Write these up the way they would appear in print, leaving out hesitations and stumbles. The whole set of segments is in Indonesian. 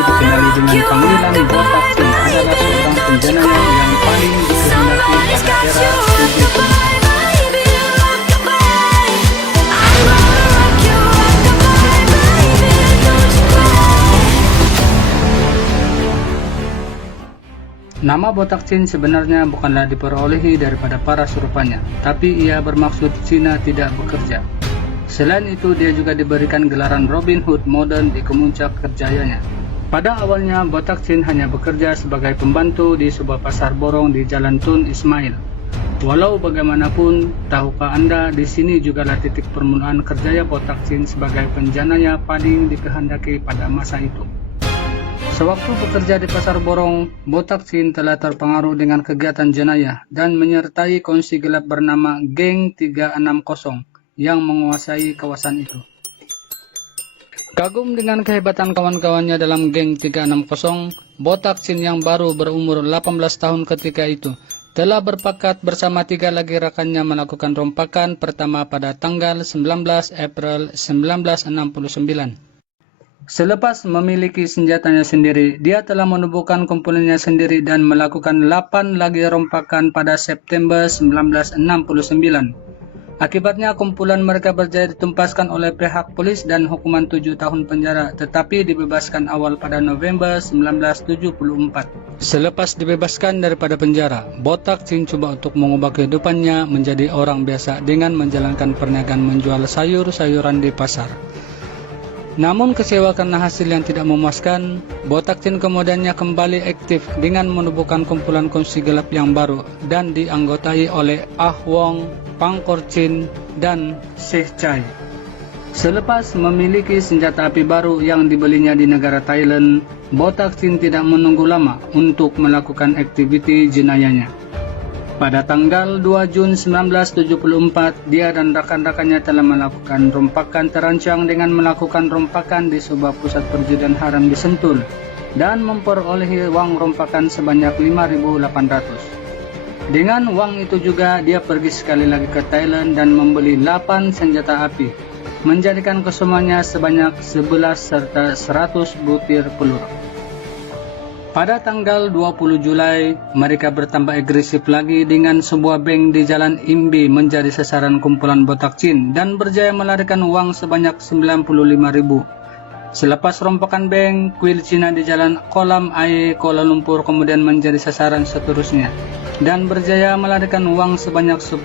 dikenali dengan panggilan Botak Chin adalah seorang penjenayah yang paling dikehendaki pada era 70. Nama Botak Chin sebenarnya bukanlah diperolehi daripada para serupanya, tapi ia bermaksud Cina tidak bekerja. Selain itu, dia juga diberikan gelaran Robin Hood modern di kemuncak kerjayanya. Pada awalnya, Botak Chin hanya bekerja sebagai pembantu di sebuah pasar borong di Jalan Tun Ismail. Walau bagaimanapun, tahukah Anda di sini jugalah titik permulaan kerjaya Botak Chin sebagai penjanaya paling dikehendaki pada masa itu. Sewaktu bekerja di pasar borong, Botak Chin telah terpengaruh dengan kegiatan jenayah dan menyertai kongsi gelap bernama Geng 360 yang menguasai kawasan itu. Kagum dengan kehebatan kawan-kawannya dalam Geng 360, Botak Chin yang baru berumur 18 tahun ketika itu telah berpakat bersama 3 lagi rekannya melakukan rompakan pertama pada tanggal 19 April 1969. Selepas memiliki senjatanya sendiri, dia telah menubuhkan kumpulannya sendiri dan melakukan 8 lagi rompakan pada September 1969. Akibatnya kumpulan mereka berjaya ditumpaskan oleh pihak polis dan hukuman 7 tahun penjara, tetapi dibebaskan awal pada November 1974. Selepas dibebaskan daripada penjara, Botak Chin coba untuk mengubah kehidupannya menjadi orang biasa dengan menjalankan perniagaan menjual sayur-sayuran di pasar. Namun kecewa karena hasil yang tidak memuaskan, Botak Chin kemudiannya kembali aktif dengan menubuhkan kumpulan kongsi gelap yang baru dan dianggotai oleh Ah Wong, Pangkor Chin, dan Sheikh Chai. Selepas memiliki senjata api baru yang dibelinya di negara Thailand, Botak Chin tidak menunggu lama untuk melakukan aktiviti jenayahnya. Pada tanggal 2 Jun 1974, dia dan rekan-rekannya telah melakukan rompakan terancang dengan melakukan rompakan di sebuah pusat perjudian haram di Sentul dan memperolehi wang rompakan sebanyak 5.800. Dengan uang itu juga dia pergi sekali lagi ke Thailand dan membeli 8 senjata api, menjadikan kesemuanya sebanyak 11 serta 100 butir peluru. Pada tanggal 20 Julai, mereka bertambah agresif lagi dengan sebuah bank di Jalan Imbi menjadi sasaran kumpulan Botak Chin dan berjaya melarikan uang sebanyak 95.000. Selepas rompakan bank, kuil Cina di Jalan Kolam Air, Kuala Lumpur kemudian menjadi sasaran seterusnya dan berjaya melarikan uang sebanyak 10.000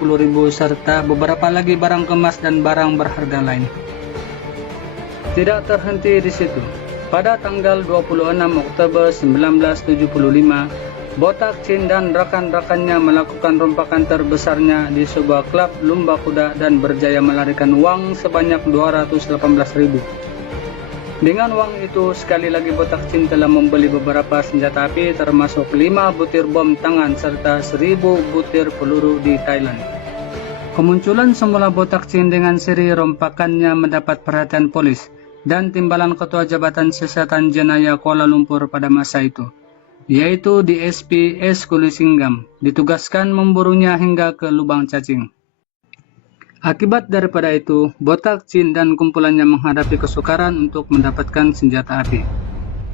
serta beberapa lagi barang kemas dan barang berharga lain. Tidak terhenti di situ. Pada tanggal 26 Oktober 1975, Botak Chin dan rekan-rekannya melakukan rompakan terbesarnya di sebuah klub lumba kuda dan berjaya melarikan uang sebanyak 218.000. Dengan uang itu, sekali lagi Botak Chin telah membeli beberapa senjata api termasuk 5 butir bom tangan serta 1.000 butir peluru di Thailand. Kemunculan semula Botak Chin dengan seri rompakannya mendapat perhatian polis dan timbalan Ketua Jabatan Siasatan Jenayah Kuala Lumpur pada masa itu, yaitu DSP S. Kulisinggam, ditugaskan memburunya hingga ke lubang cacing. Akibat daripada itu, Botak Chin dan kumpulannya menghadapi kesukaran untuk mendapatkan senjata api.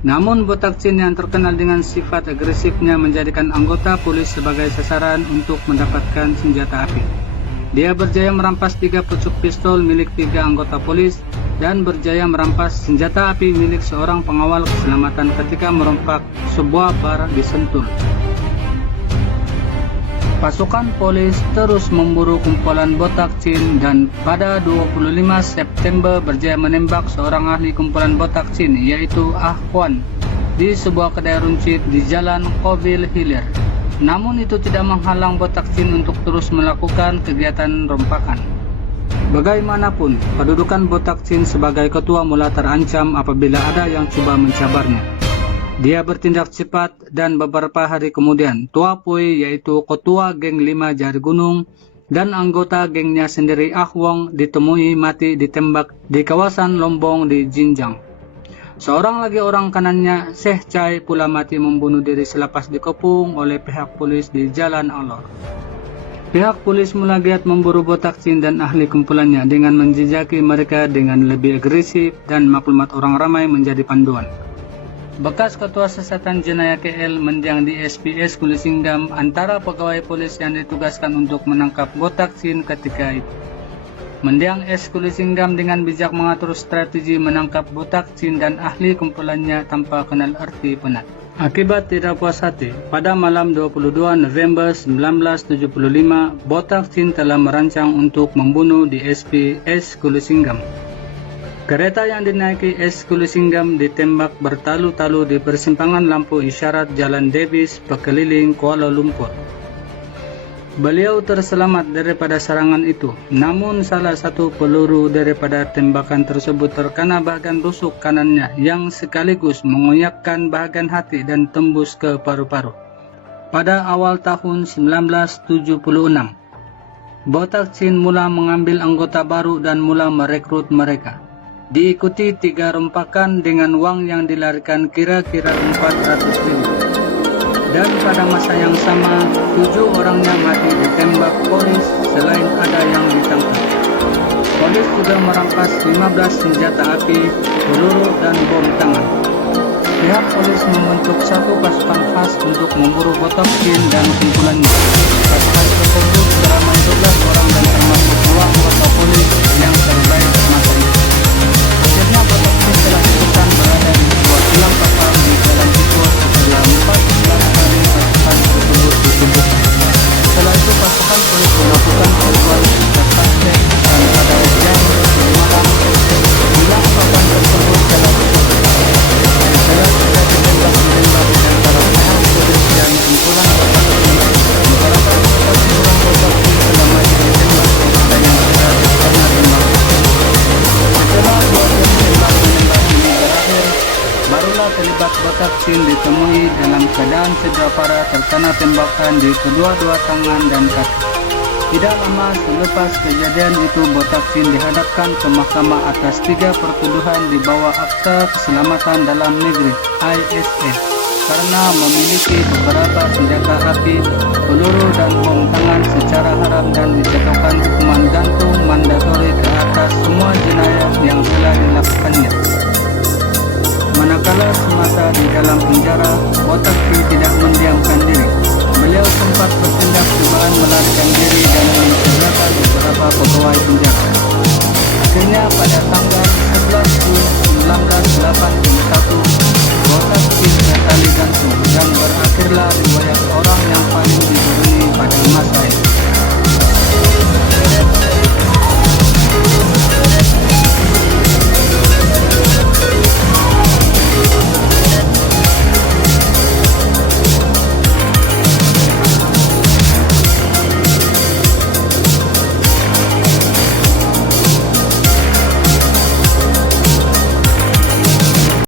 Namun Botak Chin yang terkenal dengan sifat agresifnya menjadikan anggota polis sebagai sasaran untuk mendapatkan senjata api. Dia berjaya merampas 3 pucuk pistol milik 3 anggota polis dan berjaya merampas senjata api milik seorang pengawal keselamatan ketika merompak sebuah bar di Sentul. Pasukan polis terus memburu kumpulan Botak Chin dan pada 25 September berjaya menembak seorang ahli kumpulan Botak Chin yaitu Ah Kwan di sebuah kedai runcit di Jalan Kovil Hilir. Namun itu tidak menghalang Botak Chin untuk terus melakukan kegiatan rompakan. Bagaimanapun, kedudukan Botak Chin sebagai ketua mula terancam apabila ada yang coba mencabarnya. Dia bertindak cepat dan beberapa hari kemudian, Tua Pui yaitu ketua geng 5 Jari Gunung dan anggota gengnya sendiri Ah Wong ditemui mati ditembak di kawasan Lombong di Jinjang. Seorang lagi orang kanannya, Sheikh Chai, pula mati membunuh diri selepas dikepung oleh pihak polis di Jalan Alor. Pihak polis mula giat memburu Botak Chin dan ahli kumpulannya dengan menjejaki mereka dengan lebih agresif dan maklumat orang ramai menjadi panduan. Bekas Ketua Sesatan Jenayah KL mendiang di SPS Kulisinggam antara pegawai polis yang ditugaskan untuk menangkap Botak Sin ketika itu. Mendiang S. Kulisinggam dengan bijak mengatur strategi menangkap Botak Sin dan ahli kumpulannya tanpa kenal arti penat. Akibat tidak puas hati, pada malam 22 November 1975, Botak Sin telah merancang untuk membunuh di SPS Kulisinggam. Kereta yang dinaiki S. Kulisinggam ditembak bertalu-talu di persimpangan lampu isyarat Jalan Davis, Pekeliling, Kuala Lumpur. Beliau terselamat daripada serangan itu, namun salah satu peluru daripada tembakan tersebut terkena bahagian rusuk kanannya yang sekaligus mengoyakkan bahagian hati dan tembus ke paru-paru. Pada awal tahun 1976, Botak Sin mula mengambil anggota baru dan mula merekrut mereka. Diikuti 3 rompakan dengan uang yang dilarikan kira-kira 400.000. Dan pada masa yang sama, 7 orangnya mati ditembak polis selain ada yang ditangkap. Polis juga merampas 15 senjata api, peluru, dan bom tangan. Pihak polis membentuk satu pasukan khas untuk memburu Botak Sin dan kumpulannya. Pasukan tersebut beramai 12 orang dan termasuk 2 anggota polis yang terbaik masa itu. Akhirnya Botak Sin telah ditemukan berada di sebuah tulang kapal di Jalan Tikus setelah 14 kali pasukan tersebut ditubuhkan. Setelah itu pasukan polis melakukan pembuatan suspek dan pada jam 10 malam tulang papan tersebut telah ditutup. Setelah sudah ditembak di antara pihak polis dan kumpulan papan tersebut, beberapa anggota kumpulan Botak Sin telah mati ditembak dan yang berat karena tembak. Setelah 2 jam tembak-menembak ini berakhir, barulah terlibat Botak Sin ditemui dalam keadaan cedera parah terkena tembakan di kedua-dua tangan dan kaki. Tidak lama selepas kejadian itu, Botak Sin dihadapkan ke mahkamah atas 3 pertuduhan di bawah Akta Keselamatan Dalam Negeri (ISA) karena memiliki beberapa senjata api, peluru dan bom tangan secara haram dan dijatuhkan hukuman gantung mandatori ke atas semua jenayah yang telah dilakukannya. Manakala semasa di dalam penjara, Botak Sin tidak mendiamkan diri. Beliau sempat bertindak cobaan melarikan diri dan mencelakai beberapa pegawai penjara. Akhirnya pada tanggal 11 Juli